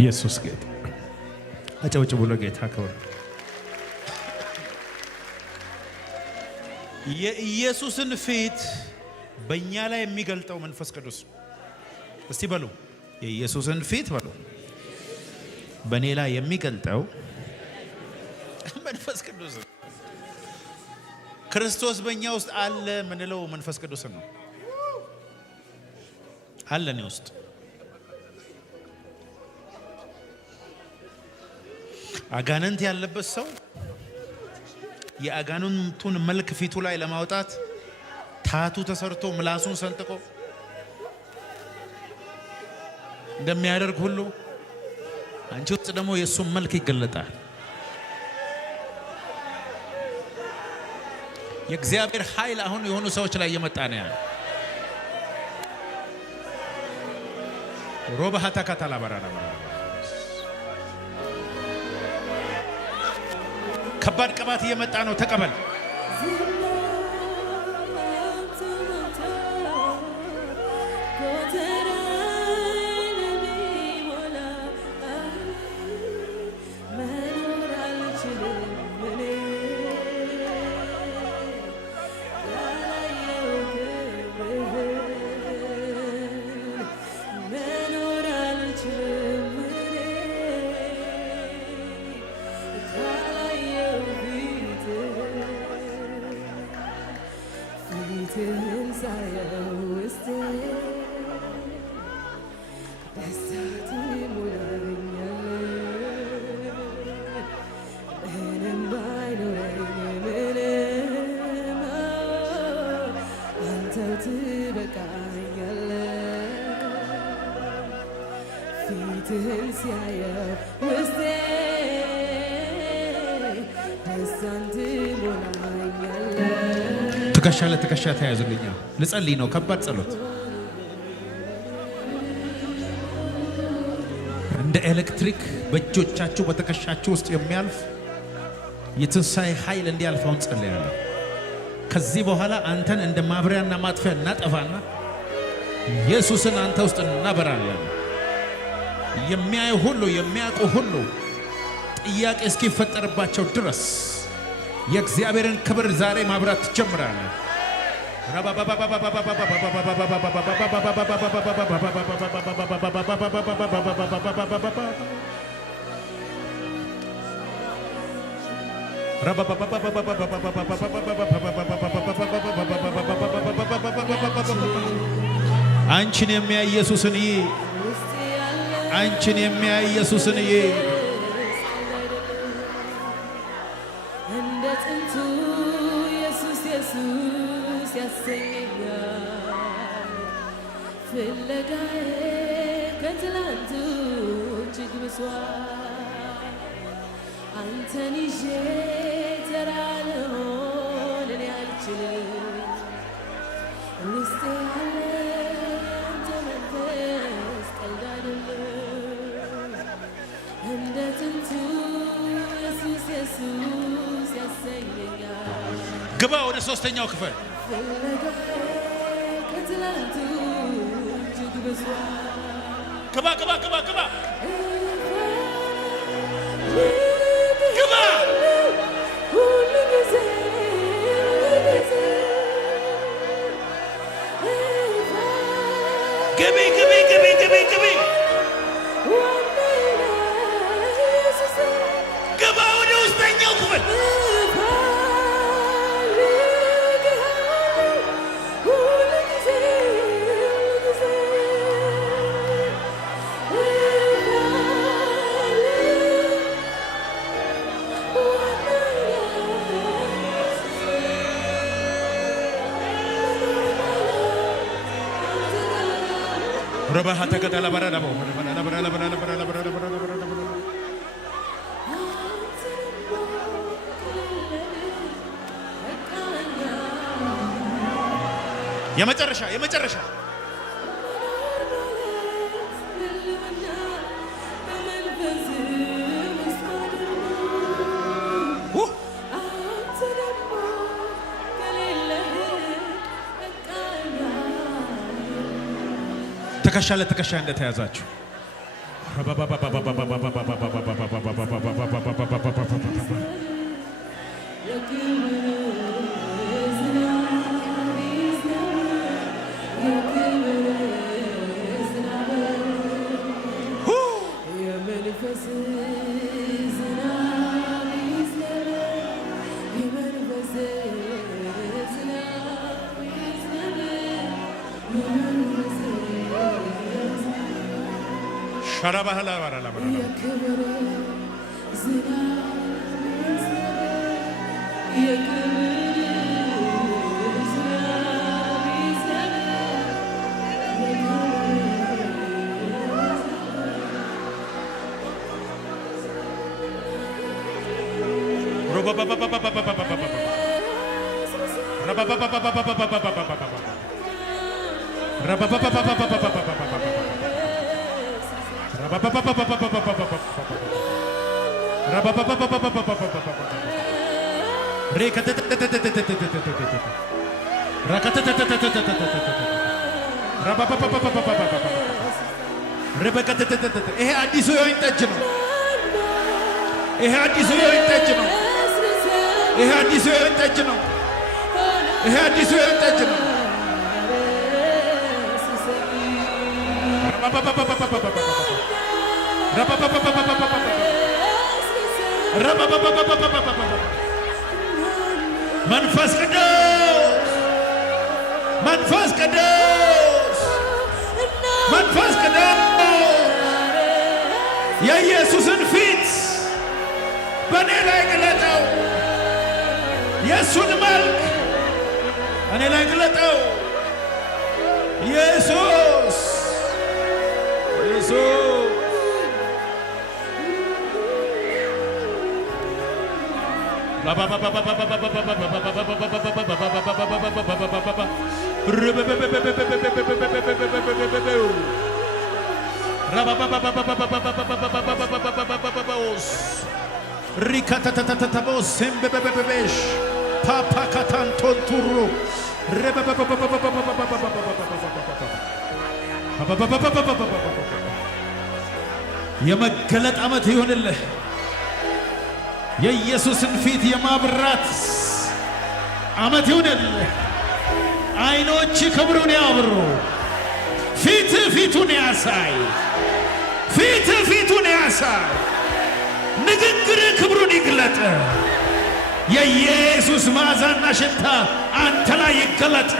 ኢየሱስ ጌታ አጨብጭቡ ለጌታ ክብር። የኢየሱስን ፊት በእኛ ላይ የሚገልጠው መንፈስ ቅዱስ እስቲ በሉ የኢየሱስን ፊት በሉ በእኔ ላይ የሚገልጠው መንፈስ ቅዱስ ክርስቶስ በእኛ ውስጥ አለ ምንለው መንፈስ ቅዱስ ነው አለ እኔ ውስጥ አጋንንት ያለበት ሰው የአጋንንቱን መልክ ፊቱ ላይ ለማውጣት ታቱ ተሰርቶ ምላሱን ሰንጥቆ እንደሚያደርግ ሁሉ አንቺ ውስጥ ደግሞ የሱን መልክ ይገለጣል። የእግዚአብሔር ኃይል አሁን የሆኑ ሰዎች ላይ እየመጣ ነው ያለው። ሮባሃታ ካታላ ባራና ከባድ ቅባት እየመጣ ነው። ተቀበል። ትከሻ ለትከሻ ተያዙልኛ ልጸልይ ነው። ከባድ ጸሎት እንደ ኤሌክትሪክ በእጆቻችሁ በትከሻችሁ ውስጥ የሚያልፍ የትንሣኤ ኃይል እንዲያልፈውን ጸልያለሁ። ከዚህ በኋላ አንተን እንደ ማብሪያና ማጥፊያ እናጠፋና ኢየሱስን አንተ ውስጥ እናበራለን። የሚያዩ ሁሉ የሚያውቁ ሁሉ ጥያቄ እስኪፈጠርባቸው ድረስ የእግዚአብሔርን ክብር ዛሬ ማብራት ትጀምራለህ። አንቺን የሚያይ ኢየሱስን ይይ፣ አንቺን የሚያይ ኢየሱስን ይይ። አንተን ይዤ ተራራውን እኔ አልችልም። ውስጤ ያለ አንተ መንፈስ ቀልድ አይደለም። እንደ ጥንቱ ኢየሱስ ኢየሱስ ያሰኘኛል። ግባ ወደ ሶስተኛው ክፍል ከትላንቱ እጅግ በዝቷል። ግባ ግባ ግባ ግባ ግባ ወደ ውስጠኛው ክፍል ረባሃ ተከተለ በረደቦ የመጨረሻ ትከሻ ለትከሻ እንደተያዛችሁ ይሄ አዲሱ የወይን ጠጅ ነው። ይሄ አዲሱ የወይን ጠጅ ነው። ይሄ አዲሱ የወይን ጠጅ ነው። ይሄ አዲሱ የወይን ጠጅ ነው። መንፈስ ቅዱስ መንፈስ ቅዱስ መንፈስ ቅዱስ የኢየሱስን ፊት በእኔ ላይ ግለጠው። የእሱን መልክ እኔ ላይ ግለጠው። ኢየሱስ ኢየሱስ የመገለጥ ዓመት ይሁንልህ። የኢየሱስን ፊት የማብራት ዓመት ይሁንልህ። አይኖች ክብሩን ያብሩ። ፊት ፊቱን ያሳይ። ፊት ፊቱን ያሳይ። ንግግር ክብሩን ይግለጥ። የኢየሱስ መዓዛና ሽታ አንተ ላይ ይገለጥ።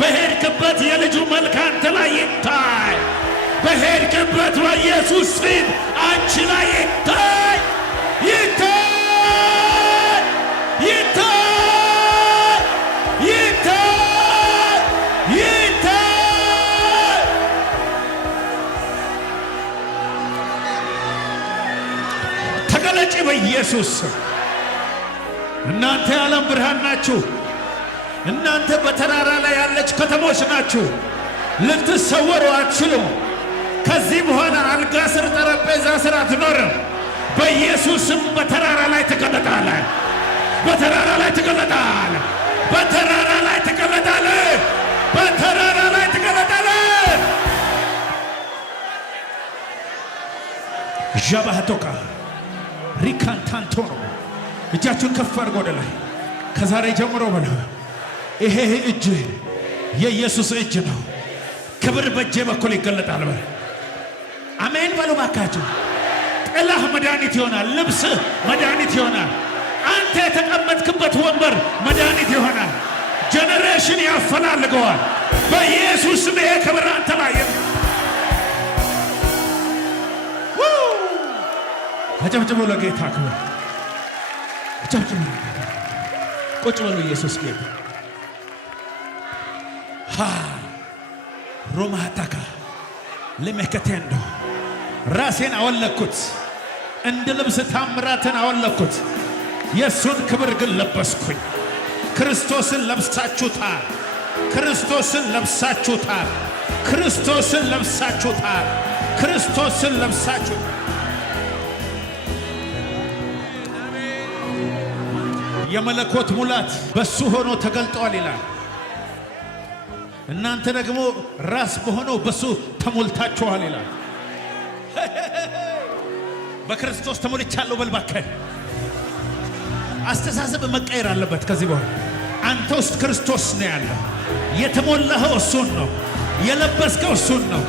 በሄድክበት የልጁ መልክ አንተ ላይ ይታይ። በሄድክበት በኢየሱስ ፊት አንቺ ላይ ይታይ ይታይ ይታይ ይታይ ይታይ። ተገለጪ በኢየሱስ። እናንተ የዓለም ብርሃን ናችሁ። እናንተ በተራራ ላይ ያለች ከተሞች ናችሁ። ልትሰወሩ አትችሉም። ከዚህ በኋላ አልጋ ስር፣ ጠረጴዛ ስር አትኖርም። በኢየሱስም በተራራ ላይ ትገለጣለህ። በተራራ ላይ ትገለጣለህ። በተራራ ላይ ትገለጣለህ። በተራራ ላይ ትገለጣለህ። ዣባህቶካ ሪካንታንቶ ነው። እጃችሁን ከፍ አድርጎ ወደ ላይ ከዛሬ ጀምሮ በለው። ይሄ እጅ የኢየሱስ እጅ ነው። ክብር በእጄ በኩል ይገለጣል። በል አሜን በሉ ባካችሁ። ጥላህ መድኃኒት ይሆናል። ልብስህ መድኃኒት ይሆናል። አንተ የተቀመጥክበት ወንበር መድኃኒት ይሆናል። ጀነሬሽን ያፈላልገዋል። በኢየሱስ ስም ይሄ ክብር አንተ ላይ አጨብጭቡ። ለጌታ ክብር አጨብጭቡ። ቁጭ በሉ። ኢየሱስ ጌታ ሮማታካ ለመከተንዶ ራሴን አወለኩት። እንደ ልብስ ታምራትን አወለኩት። የሱን ክብር ግን ለበስኩኝ። ክርስቶስን ለብሳችሁታል። ክርስቶስን ለብሳችሁታል። ክርስቶስን ለብሳችሁታል። ክርስቶስን ለብሳችሁታል። የመለኮት ሙላት በሱ ሆኖ ተገልጧል ይላል። እናንተ ደግሞ ራስ በሆነው በሱ ተሞልታችኋል ይላል። በክርስቶስ ተሞልቻለሁ በል እባክህ። አስተሳሰብ መቀየር አለበት። ከዚህ በኋላ አንተ ውስጥ ክርስቶስ ነው ያለው። የተሞላኸው እሱን ነው። የለበስከው እሱን ነው።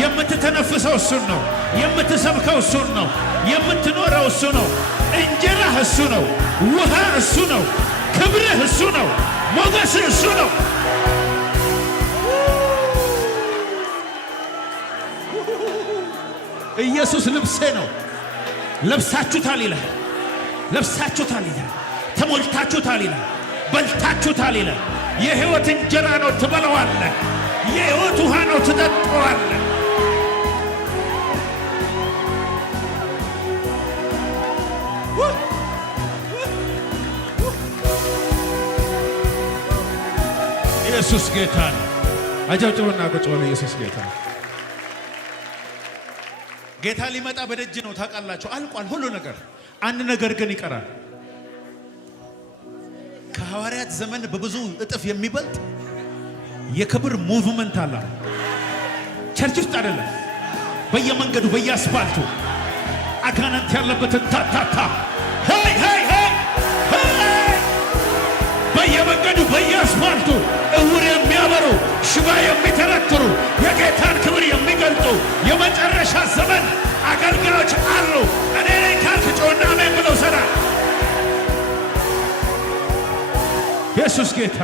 የምትተነፍሰው እሱን ነው። የምትሰብከው እሱን ነው። የምትኖረው እሱ ነው። እንጀራህ እሱ ነው። ውሃ እሱ ነው። ክብርህ እሱ ነው። ሞገስህ እሱ ነው። ኢየሱስ ልብሴ ነው። ለብሳችሁታል ይላል። ለብሳችሁታል ይላል። ተሞልታችሁታል ይላል። በልታችሁታል ይላል። የሕይወት እንጀራ ነው ትበለዋለህ። የሕይወት ውሃ ነው ትጠጣዋለህ። ኢየሱስ ጌታ ነው። አጨብጭቡና ቁጭ በሉ። ኢየሱስ ጌታ ነው። ጌታ ሊመጣ በደጅ ነው። ታውቃላችሁ፣ አልቋል ሁሉ ነገር። አንድ ነገር ግን ይቀራል። ከሐዋርያት ዘመን በብዙ እጥፍ የሚበልጥ የክብር ሙቭመንት አለ። ቸርች ውስጥ አይደለም፣ በየመንገዱ በየአስፋልቱ አጋንንት ያለበትን ታታታ ሄይ ሄይ ሄይ በየመንገዱ በየአስፋልቱ እውር የሚያበሩ ሽባ የሚተረትሩ የጌታን ክብር የሚገልጡ የመጨረሻ ዘመን አገልጋዮች አሉ። እኔ ነኝ ካልክ ጮና አሜን ብለው ሰራ። ኢየሱስ ጌታ